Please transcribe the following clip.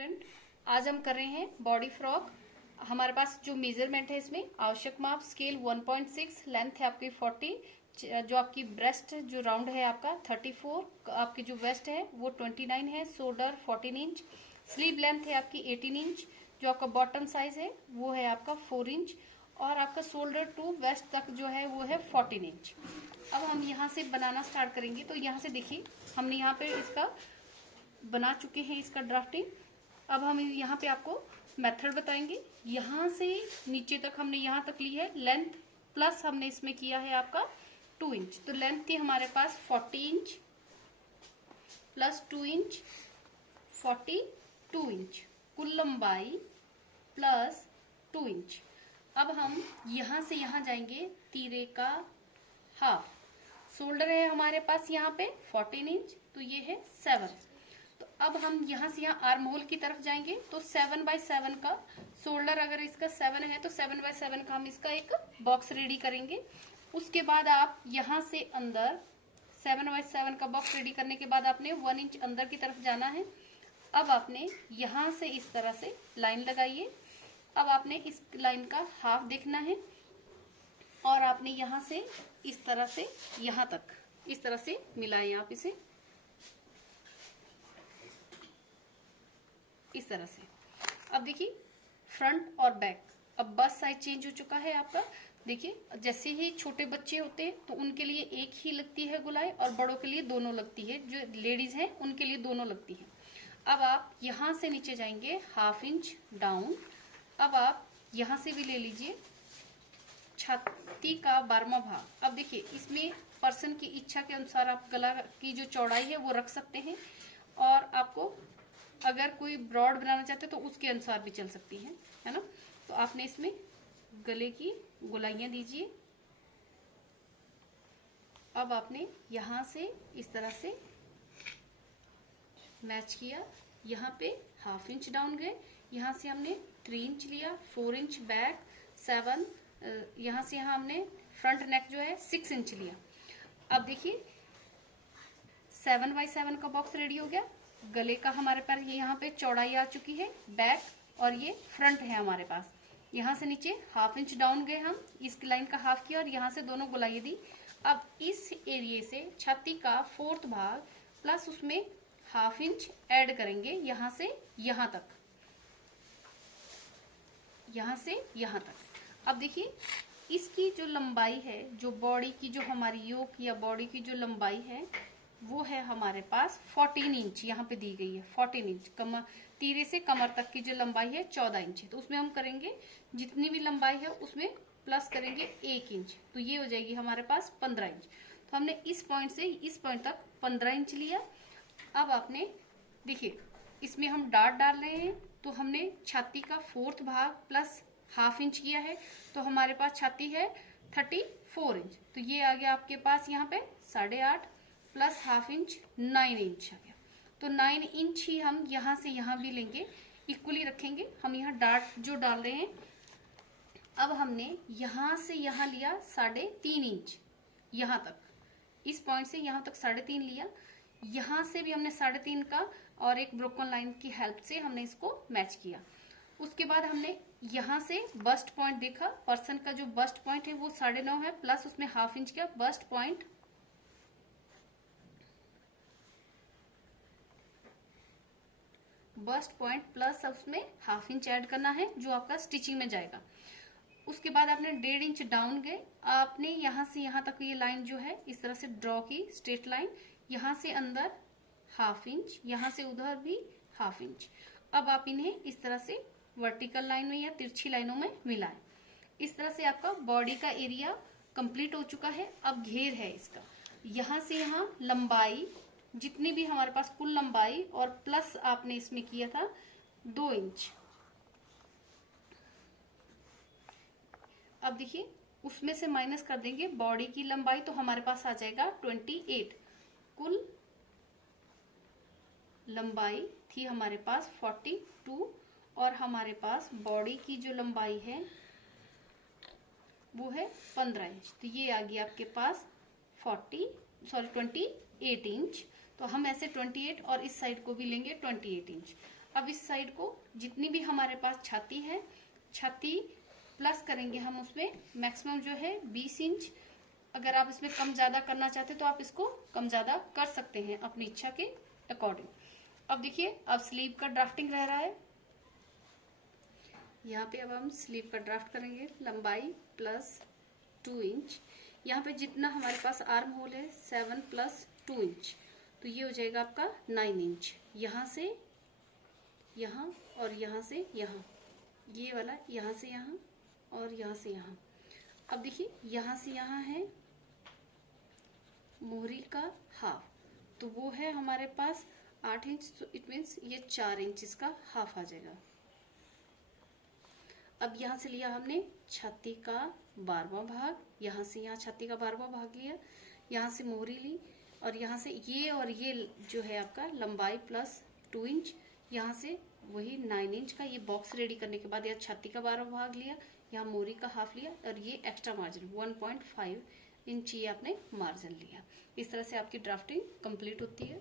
Student, आज हम कर रहे हैं बॉडी फ्रॉक। हमारे पास जो मेजरमेंट है इसमें आवश्यक माप स्केल 1.6, लेंथ है आपकी 40, जो आपकी ब्रेस्ट जो राउंड है आपका 34, आपकी जो वेस्ट है वो 29 है, शोल्डर 14 इंच, स्लीव लेंथ है आपकी 18 इंच, जो आपका बॉटम साइज है वो है आपका 4 इंच और आपका शोल्डर टू वेस्ट तक जो है वो है 14 इंच। अब हम यहाँ से बनाना स्टार्ट करेंगे। तो यहाँ से देखिए हमने यहाँ पे इसका बना चुके हैं इसका ड्राफ्टिंग। अब हम यहाँ पे आपको मेथड बताएंगे। यहाँ से नीचे तक हमने यहाँ तक ली है लेंथ, प्लस हमने इसमें किया है आपका 2 इंच। तो लेंथ थी हमारे पास 40 इंच प्लस 2 इंच 42 इंच, कुल लंबाई प्लस 2 इंच। अब हम यहाँ से यहाँ जाएंगे तीरे का हाफ। शोल्डर है हमारे पास यहाँ पे 14 इंच, तो ये है 7। तो अब हम यहाँ से यहाँ आर्म होल की तरफ जाएंगे। तो 7x7 का शोल्डर, अगर इसका 7 है तो 7x7 का हम इसका एक बॉक्स रेडी करेंगे। उसके बाद आप यहाँ से अंदर 7x7 का बॉक्स रेडी करने के बाद आपने 1 इंच अंदर की तरफ जाना है। अब आपने यहाँ से इस तरह से लाइन लगाइए। अब आपने इस लाइन का हाफ देखना है और आपने यहाँ से इस तरह से यहाँ तक इस तरह से मिलाएं आप इसे इस तरह से। अब देखिए फ्रंट और बैक, अब बस साइज चेंज हो चुका है आपका। देखिए जैसे ही छोटे बच्चे होते हैं तो उनके लिए एक ही लगती है गोलाई और बड़ों के लिए दोनों लगती है, जो लेडीज हैं उनके लिए दोनों लगती है। अब आप यहाँ से नीचे जाएंगे हाफ इंच डाउन। अब आप यहाँ से भी ले लीजिए छाती का 12वां भाग। अब देखिए इसमें पर्सन की इच्छा के अनुसार आप गला की जो चौड़ाई है वो रख सकते हैं और आपको अगर कोई ब्रॉड बनाना चाहते हैं तो उसके अनुसार भी चल सकती है ना। तो आपने इसमें गले की गोलाइयां दीजिए। अब आपने यहाँ से इस तरह से मैच किया, यहाँ पे हाफ इंच डाउन गए, यहाँ से हमने 3 इंच लिया, 4 इंच बैक, 7, यहाँ से यहाँ हमने फ्रंट नेक जो है 6 इंच लिया। अब देखिए 7x7 का बॉक्स रेडी हो गया। गले का हमारे पास ये यहाँ पे चौड़ाई आ चुकी है, बैक और ये फ्रंट है हमारे पास। यहाँ से नीचे हाफ इंच डाउन गए, हम इस लाइन का हाफ किया और यहाँ से दोनों गोलाई दी। अब इस एरिए से छाती का 4th भाग प्लस उसमें हाफ इंच ऐड करेंगे यहाँ से यहाँ तक, यहाँ से यहाँ तक। अब देखिए इसकी जो लंबाई है, जो बॉडी की जो हमारी योक या बॉडी की जो लंबाई है वो है हमारे पास 14 इंच यहाँ पे दी गई है। 14 इंच कमर, तीरे से कमर तक की जो लंबाई है 14 इंच है। तो उसमें हम करेंगे जितनी भी लंबाई है उसमें प्लस करेंगे 1 इंच, तो ये हो जाएगी हमारे पास 15 इंच। तो हमने इस पॉइंट से इस पॉइंट तक 15 इंच लिया। अब आपने देखिए इसमें हम डार्ट डाल रहे हैं, तो हमने छाती का 4th भाग प्लस हाफ इंच किया है, तो हमारे पास छाती है 34 इंच। तो ये आ गया आपके पास यहाँ पे 8.5 प्लस हाफ इंच 9 इंच आ गया। तो 9 इंच ही हम यहाँ से यहाँ भी लेंगे, इक्वली रखेंगे। हम यहाँ डार्ट जो डाल रहे हैं, अब हमने यहाँ से यहाँ लिया 3.5 इंच यहाँ तक, इस पॉइंट से यहाँ तक 3.5 लिया। यहाँ से भी हमने 3.5 का और एक ब्रोकन लाइन की हेल्प से हमने इसको मैच किया। उसके बाद हमने यहाँ से बस्ट पॉइंट देखा, पर्सन का जो बस्ट पॉइंट है वो 9.5 है, प्लस उसमें हाफ इंच का बस्ट पॉइंट प्लस उसमें हाफ इंच ऐड करना है जो आपका स्टिचिंग में जाएगा। उसके बाद आपने 1.5 इंच डाउन गए, आपने यहाँ से यहाँ तक ये लाइन जो है इस तरह से ड्रॉ की, स्ट्रेट लाइन, यहाँ से अंदर हाफ इंच, यहाँ से उधर भी हाफ इंच। अब आप इन्हें इस तरह से वर्टिकल लाइन में या तिरछी लाइनों में मिलाएं। इस तरह से आपका बॉडी का एरिया कंप्लीट हो चुका है। अब घेर है इसका, यहाँ से यहाँ लंबाई जितनी भी हमारे पास कुल लंबाई और प्लस आपने इसमें किया था 2 इंच। अब देखिए उसमें से माइनस कर देंगे बॉडी की लंबाई, तो हमारे पास आ जाएगा 28। कुल लंबाई थी हमारे पास 42 और हमारे पास बॉडी की जो लंबाई है वो है 15 इंच। तो ये आ गया आपके पास 28 इंच। तो हम ऐसे 28 और इस साइड को भी लेंगे 28 इंच। अब इस साइड को जितनी भी हमारे पास छाती है, छाती प्लस करेंगे हम उसमें मैक्सिमम जो है 20 इंच। अगर आप इसमें कम ज्यादा करना चाहते तो आप इसको कम ज्यादा कर सकते हैं अपनी इच्छा के अकॉर्डिंग। अब देखिए, अब स्लीव का ड्राफ्टिंग रह रहा है। यहाँ पे अब हम स्लीव का ड्राफ्ट करेंगे। लंबाई प्लस 2 इंच। यहाँ पे जितना हमारे पास आर्म होल है 7 प्लस 2 इंच, तो ये हो जाएगा आपका 9 इंच। यहाँ से यहाँ और यहाँ से यहाँ, ये वाला यहाँ से यहाँ और यहाँ से यहाँ। अब देखिए, यहाँ से यहाँ है मोहरी का हाफ, तो वो है हमारे पास 8 इंच, तो इट मीन्स ये 4 इंच इसका हाफ आ जाएगा। अब यहाँ से लिया हमने छाती का 12वां भाग, यहाँ से यहाँ छाती का 12वां भाग लिया, यहाँ से मोहरी ली और यहाँ से ये और ये जो है आपका लंबाई प्लस 2 इंच, यहाँ से वही 9 इंच का ये बॉक्स रेडी करने के बाद यह छाती का 12वां भाग लिया, यहाँ मोहरी का हाफ लिया और ये एक्स्ट्रा मार्जिन 1.5 इंच ये आपने मार्जिन लिया। इस तरह से आपकी ड्राफ्टिंग कंप्लीट होती है।